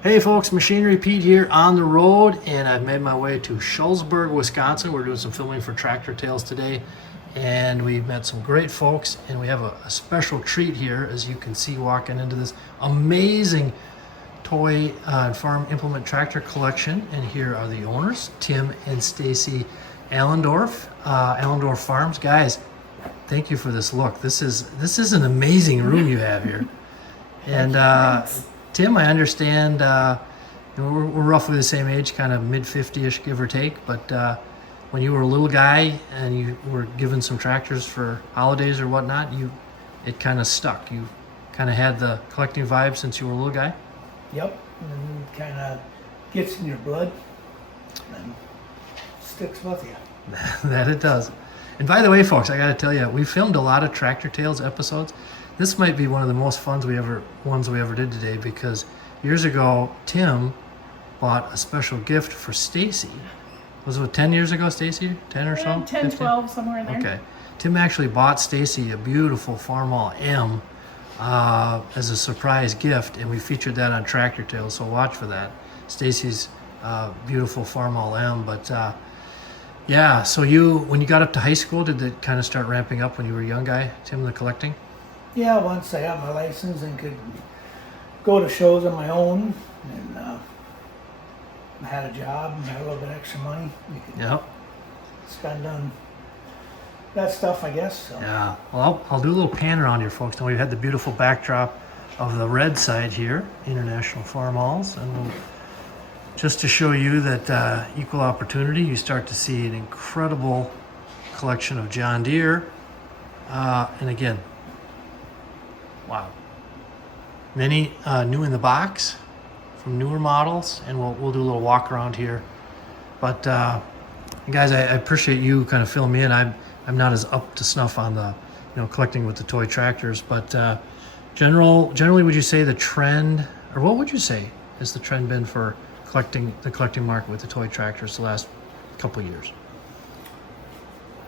Hey folks, Machinery Pete here on the road, and I've made my way to Shullsburg, Wisconsin. We're doing some filming for Tractor Tales today, and we've met some great folks, and we have a special treat here, as you can see walking into this amazing toy and farm implement tractor collection. And here are the owners, Tim and Stacy Allendorf, Allendorf Farms. Guys, thank you for this look. This is an amazing room you have here. And Tim, I understand we're roughly the same age, kind of mid-50-ish, give or take. But when you were a little guy and you were given some tractors for holidays or whatnot, it kind of stuck. You kind of had the collecting vibe since you were a little guy? Yep, and kind of gets in your blood and sticks with you. That it does. And by the way, folks, I got to tell you, we filmed a lot of Tractor Tales episodes. This might be one of the most ones we ever did today, because years ago Tim bought a special gift for Stacy. Was it 10 years ago, Stacy? 10 or so? 10, 15? 12, somewhere in there. Okay. Tim actually bought Stacy a beautiful Farmall M as a surprise gift, and we featured that on Tractor Tales, so watch for that. Stacy's beautiful Farmall M. But yeah, so when you got up to high school, did it kind of start ramping up when you were a young guy, Tim, the collecting? Yeah, once I got my license and could go to shows on my own, and I had a job and had a little bit extra money, you could Yep. spend on that stuff, I guess. So. Yeah, well, I'll do a little pan around here, folks. Now we've had the beautiful backdrop of the red side here, International Farmalls, and just to show you that equal opportunity, you start to see an incredible collection of John Deere, and again, wow, many new in the box from newer models, and we'll do a little walk around here. But guys, I appreciate you kind of filling me in. I'm not as up to snuff on the collecting with the toy tractors, but generally, would you say the trend, or what would you say has the trend been for the collecting market with the toy tractors the last couple of years?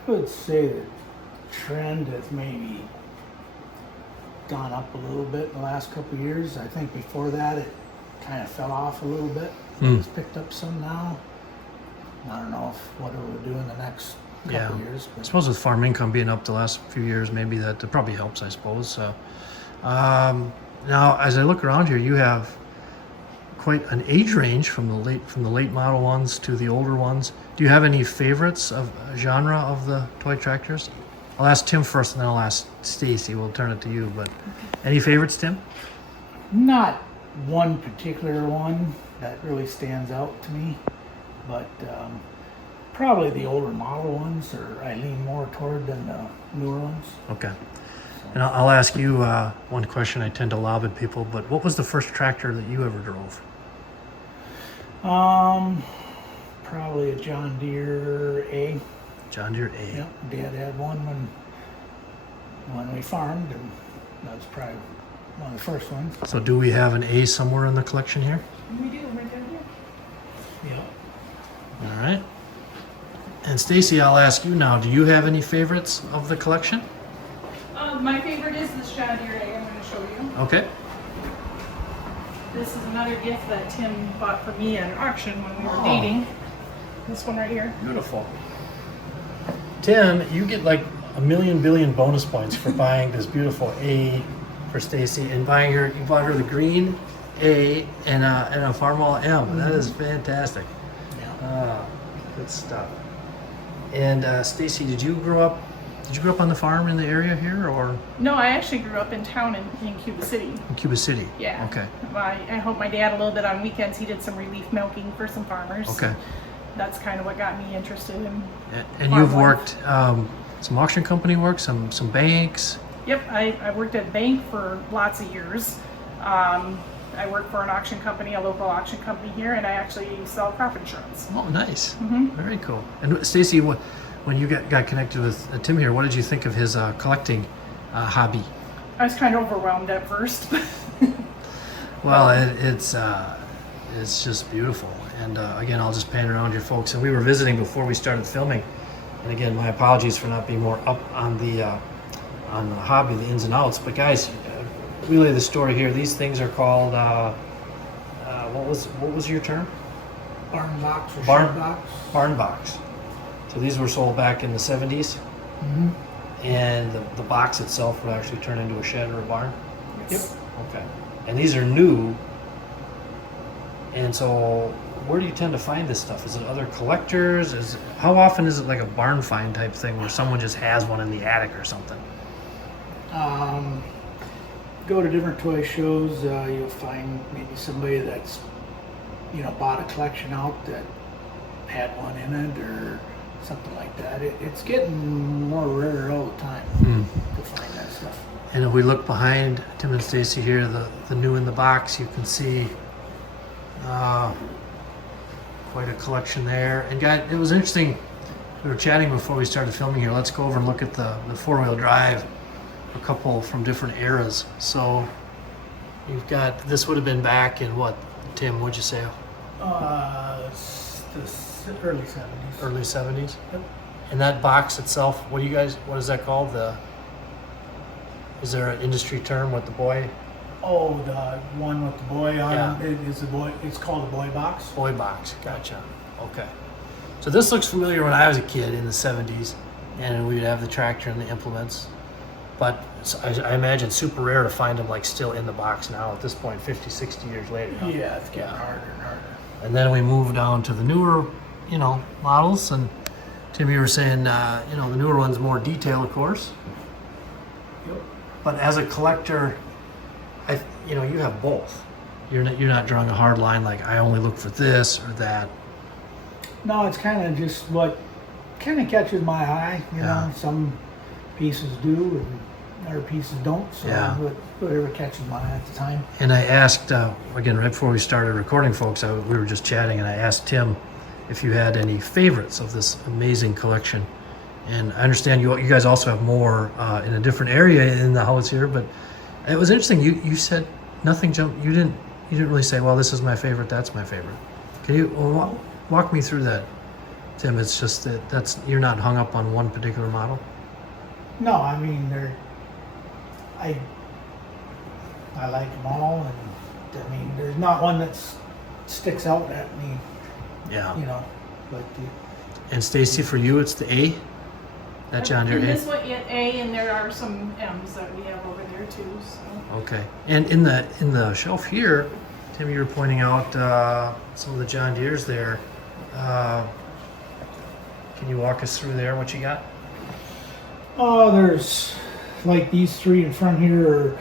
I would say the trend has maybe gone up a little bit in the last couple of years. I think before that it kind of fell off a little bit. It's picked up some now. I don't know what it will do in the next couple of years. But I suppose with farm income being up the last few years, maybe that probably helps, I suppose. So now, as I look around here, you have quite an age range from the late model ones to the older ones. Do you have any favorites of genre of the toy tractors? I'll ask Tim first, and then I'll ask Stacy. We'll turn it to you. But any favorites, Tim? not one particular one that really stands out to me, but probably the older model ones, or I lean more toward than the newer ones. Okay. And I'll ask you one question I tend to lob at people, but what was the first tractor that you ever drove? Probably a John Deere A. John Deere A. Yep, Dad had one when we farmed, and that was probably one of the first ones. So do we have an A somewhere in the collection here? We do, right there. Yep. All right. And Stacy, I'll ask you now, do you have any favorites of the collection? My favorite is this John Deere A I'm going to show you. Okay. This is another gift that Tim bought for me at an auction when we were dating. This one right here. Beautiful. Tim, you get like a million billion bonus points for buying this beautiful A for Stacy, and you bought her the green A and a Farmall M. That is fantastic. Yeah. Good stuff. And Stacy, did you grow up on the farm in the area here, or No, I actually grew up in town in Cuba City. in Cuba City? Yeah. Okay. I helped my dad a little bit on weekends. He did some relief milking for some farmers. Okay. That's kind of what got me interested in. And you've worked some auction company work, some banks. Yep, I worked at a bank for lots of years. I work for an auction company, a local auction company here, and I actually sell crop insurance. Oh, nice. Very cool. And Stacy, when you got connected with Tim here, what did you think of his collecting hobby? I was kind of overwhelmed at first. Well, it's just beautiful. And again, I'll just pan around here, folks. And we were visiting before we started filming. And again, my apologies for not being more up on the hobby, the ins and outs. But guys, relay the story here. These things are called what was your term? Barn box or Barn- shed box. Barn box. So these were sold back in the 70s, Mm-hmm. and the box itself would actually turn into a shed or a barn. Yep. Okay. And these are new. And so, where do you tend to find this stuff? Is it other collectors? How often is it like a barn find type thing where someone just has one in the attic or something? Go to different toy shows. You'll find maybe somebody that's, bought a collection out that had one in it or something like that. It's getting more rare all the time to find that stuff. And if we look behind Tim and Stacy here, the new in the box, you can see quite a collection there. And guys, it was interesting. We were chatting before we started filming here. Let's go over and look at the four-wheel drive, a couple from different eras. So you've got, this would have been back in what, Tim, what'd you say? It's the early 70s. Early 70s? Yep. And that box itself, what is that called? Is there an industry term with the boy? Oh, the one with the boy on Yeah. it is the boy. It's called the boy box. Boy box, gotcha. Okay. So this looks familiar when I was a kid in the 70s, and we'd have the tractor and the implements. But I imagine super rare to find them like still in the box now at this point, 50, 60 years later. Huh? Yeah, it's getting harder and harder. And then we move down to the newer, models. And Tim, you were saying, the newer one's more detail, of course. Yep. But as a collector, you have both. You're not drawing a hard line like I only look for this or that. No, it's kind of just what kind of catches my eye. Yeah. Some pieces do and other pieces don't. So Yeah. whatever catches my eye at the time. And I asked, again, right before we started recording, folks, we were just chatting, and I asked Tim if you had any favorites of this amazing collection. And I understand you guys also have more in a different area in the house here, but it was interesting. You said nothing jumped. You didn't really say, well, this is my favorite, that's my favorite. Can you walk me through that, Tim? It's just that you're not hung up on one particular model? No, I mean I like them all, and I mean there's not one that sticks out at me. Yeah. But And Stacy, for you, it's the A? That John Deere In A? this one, A, and there are some M's that we have over there too. So. Okay. And in the shelf here, Tim, you were pointing out some of the John Deeres there. Can you walk us through there, what you got? there's like these three in front here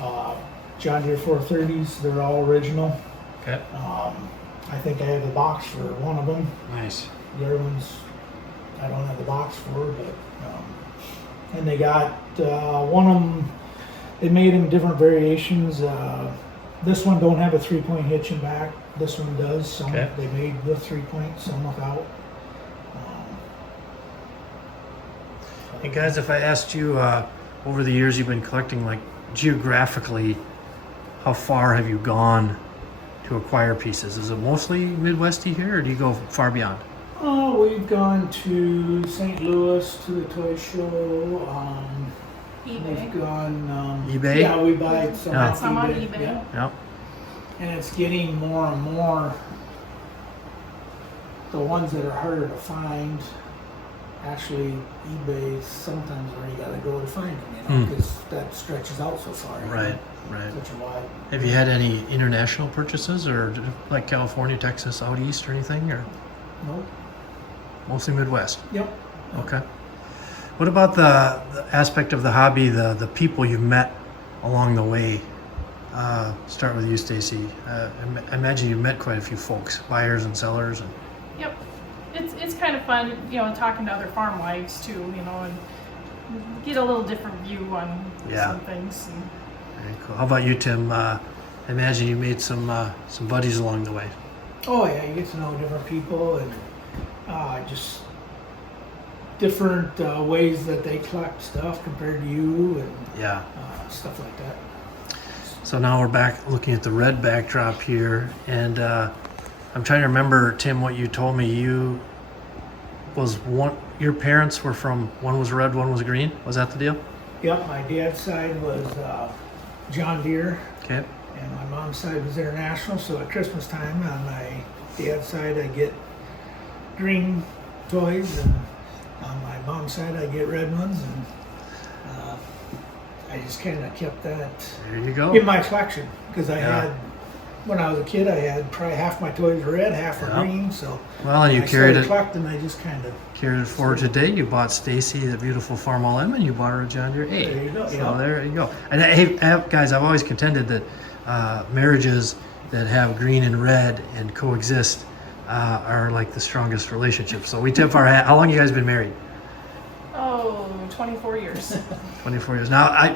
are John Deere 430s. They're all original. Okay. I think I have the box for one of them. Nice. The other ones I don't have the box for, but and they got one of them. They made them different variations. This one don't have a 3-point hitch in back. This one does. Some Okay. they made with 3 points, some without. Hey guys, if I asked you over the years you've been collecting, like geographically, how far have you gone to acquire pieces? Is it mostly Midwesty here, or do you go far beyond? Oh, we've gone to St. Louis to the toy show. We've eBay. gone. eBay? Yeah, we buy some, Yeah. off Some on eBay. Yeah. Yep. And it's getting more and more. The ones that are harder to find, actually, eBay sometimes where you gotta go to find them, because that stretches out so far. Right. Such a wide. Have you had any international purchases, or like California, Texas, out east, or anything, or Nope. mostly Midwest? Yep. Okay. What about the aspect of the hobby, the people you've met along the way? Start with you, Stacy. I imagine you've met quite a few folks, buyers and sellers. And Yep. It's kind of fun, talking to other farm wives too, and get a little different view on Yeah. some things. And very cool. How about you, Tim? I imagine you made some buddies along the way. Oh yeah, you get to know different people and just different ways that they collect stuff compared to you and Yeah. stuff like that. So now we're back looking at the red backdrop here, and I'm trying to remember, Tim, what you told me. Your parents were from, one was red, one was green. Was that the deal? Yep, my dad's side was John Deere, Okay. And my mom's side was international, so at Christmas time on my dad's side I get green toys, and on my mom's side I get red ones, and I just kind of kept that There you go. in my collection because I Yeah. had, when I was a kid, I had probably half my toys were red, half were Yeah. green. So Well, and you I carried started it. collecting. I just kind of Carried it forward today. You bought Stacy the beautiful Farmall M, and you bought her a John Deere 8. There you go, So yeah. there you go. And hey, guys, I've always contended that marriages that have green and red and coexist are like the strongest relationships. So we tip our hat. How long you guys been married? Oh, 24 years. 24 years. Now, I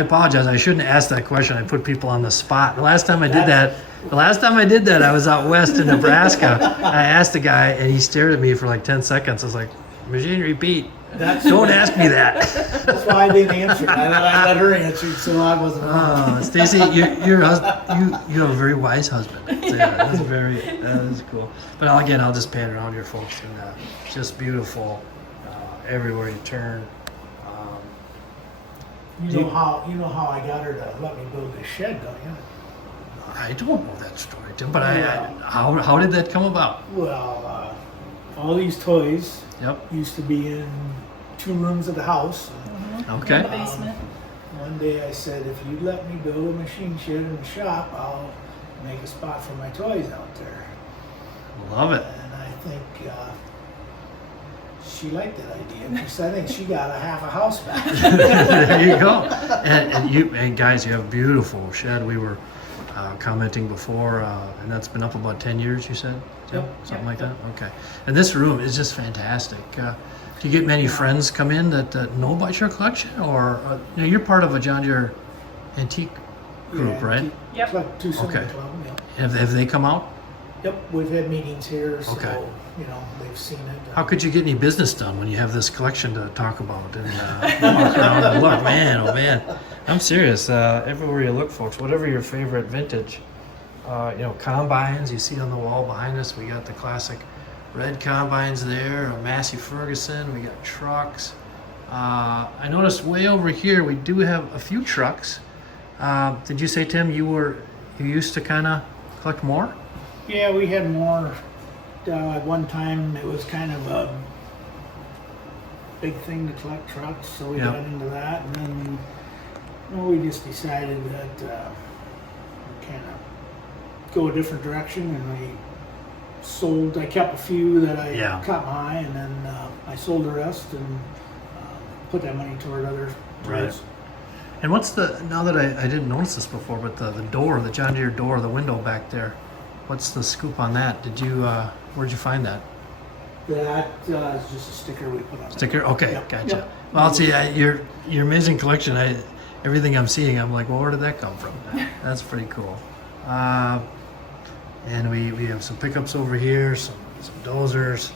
apologize. I shouldn't ask that question. I put people on the spot. The last time I did that, I was out west in Nebraska. I asked the guy, and he stared at me for like 10 seconds. I was like, machinery Pete, don't ask me that. That's why I didn't answer. I let her answer, so I wasn't wrong. Oh, Stacy, you have a very wise husband. So, yeah, that is cool. But I'll just pan around here, folks, and it's just beautiful everywhere you turn. You know how I got her to let me build this shed, don't you? I don't know that story, Tim, but how did that come about? Well, all these toys Yep. used to be in 2 rooms of the house. Okay. In the basement. One day I said, if you'd let me build a machine shed in the shop, I'll make a spot for my toys out there. Love it. And I think she liked that idea because I think she got a half a house back. There you go. And guys, you have a beautiful shed. We were commenting before, and that's been up about 10 years, you said? Tim? Yep. Something like that? Okay. And this room is just fantastic. Do you get many friends come in that know about your collection? Or, you're part of a John Deere antique group, right? Yep. Like 2 Cylinder Okay. Club, yep. Have they come out? Yep, we've had meetings here, so Okay. they've seen it. How could you get any business done when you have this collection to talk about and walk around and look? Man, oh man. I'm serious. Everywhere you look, folks, whatever your favorite vintage, combines you see on the wall behind us. We got the classic red combines there, a Massey Ferguson. We got trucks. I noticed way over here we do have a few trucks. Did you say, Tim, you used to kind of collect more? Yeah, we had more. At one time, it was kind of a big thing to collect trucks, so we Yeah. got into that, and then we just decided that we kind of go a different direction, and we sold. I kept a few that I Yeah. caught my eye, and then I sold the rest and put that money toward other Right. toys. And what's now that I didn't notice this before, but the door, the John Deere door, the window back there, what's the scoop on that? Where'd you find that? That is just a sticker we put on. Sticker? Okay, Yep, gotcha. yep. Well, see, your amazing collection, everything I'm seeing, I'm like, well, where did that come from? That's pretty cool. And we have some pickups over here, some dozers.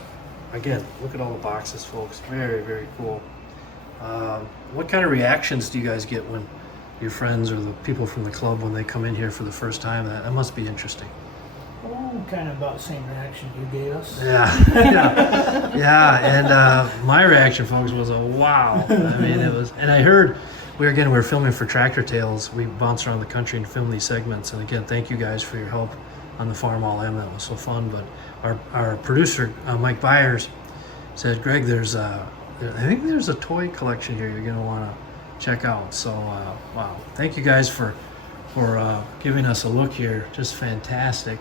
Again, look at all the boxes, folks. Very, very cool. What kind of reactions do you guys get when your friends or the people from the club, when they come in here for the first time? That must be interesting. Oh, kind of about the same reaction you gave us. Yeah. And my reaction, folks, was a wow. I mean, it was, and I heard we were filming for Tractor Tales. We bounce around the country and film these segments. And again, thank you guys for your help on the Farmall M. That was so fun. But our producer, Mike Byers, said, Greg, I think there's a toy collection here you're going to want to check out. So, wow. Thank you guys for giving us a look here. Just fantastic.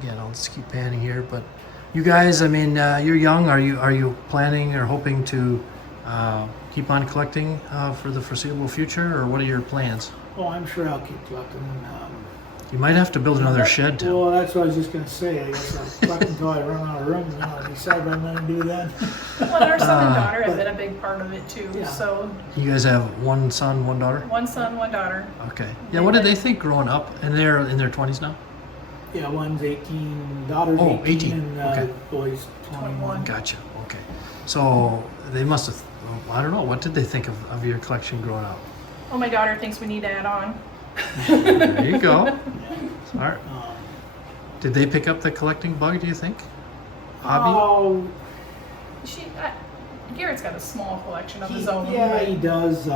Again, I'll just keep panning here, but you guys, I mean, you're young. Are you planning or hoping to keep on collecting for the foreseeable future, or what are your plans? Well, I'm sure I'll keep collecting. You might have to build another shed, Tim. Well, that's what I was just going to say. I guess I'll collect until I run out of room, and I'll decide what I'm going to do then. Well, our son and daughter have been a big part of it too. Yeah. So You guys have one son, one daughter? one son, one daughter. Okay. Yeah, what did they think growing up? And they're in their 20s now? Yeah, one's 18, daughter's Oh, 18, 18, and okay. boy's 21. Gotcha. Okay. So they must have, I don't know, what did they think of your collection growing up? Oh, my daughter thinks we need to add on. There you go. Smart. Um, Did they pick up the collecting bug, do you think? Hobby? Oh, Garrett's got a small collection of his own. yeah, but- he does.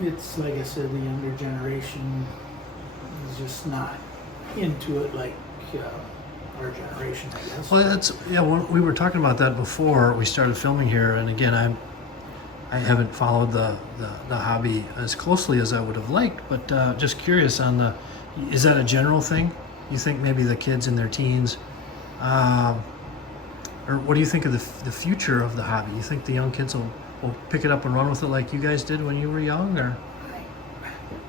It's like I said, the younger generation is just not into it like our generation, I guess. Well, that's yeah. We were talking about that before we started filming here, and again, I haven't followed the hobby as closely as I would have liked, but just curious on the. Is that a general thing? You think maybe the kids in their teens, or what do you think of the future of the hobby? You think the young kids will pick it up and run with it like you guys did when you were young, or?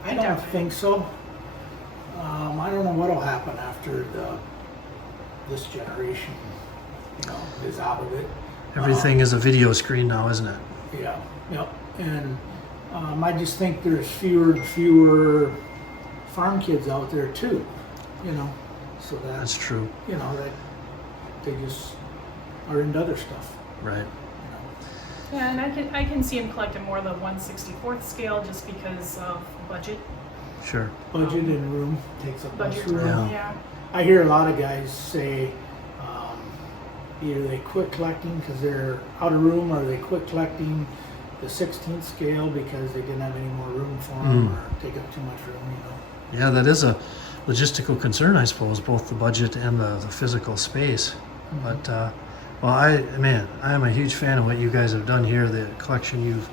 I don't think so. I don't know what'll happen after this generation, is out of it. Everything is a video screen now, isn't it? Yeah, yep. And I just think there's fewer and fewer farm kids out there too, so That's true. that they just are into other stuff. Right. Yeah, and I can see him collecting more than 1/64th scale just because of budget. Sure. Budget and room takes up less Budget, room. Yeah. yeah. I hear a lot of guys say either they quit collecting because they're out of room, or they quit collecting the 16th scale because they didn't have any more room for them, or take up too much room. Yeah, that is a logistical concern, I suppose, both the budget and the physical space. But well, I am a huge fan of what you guys have done here. The collection you've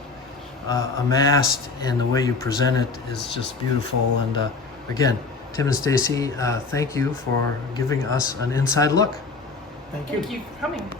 amassed and the way you present it is just beautiful. And again, Tim and Stacy, thank you for giving us an inside look. Thank you. Thank you for coming.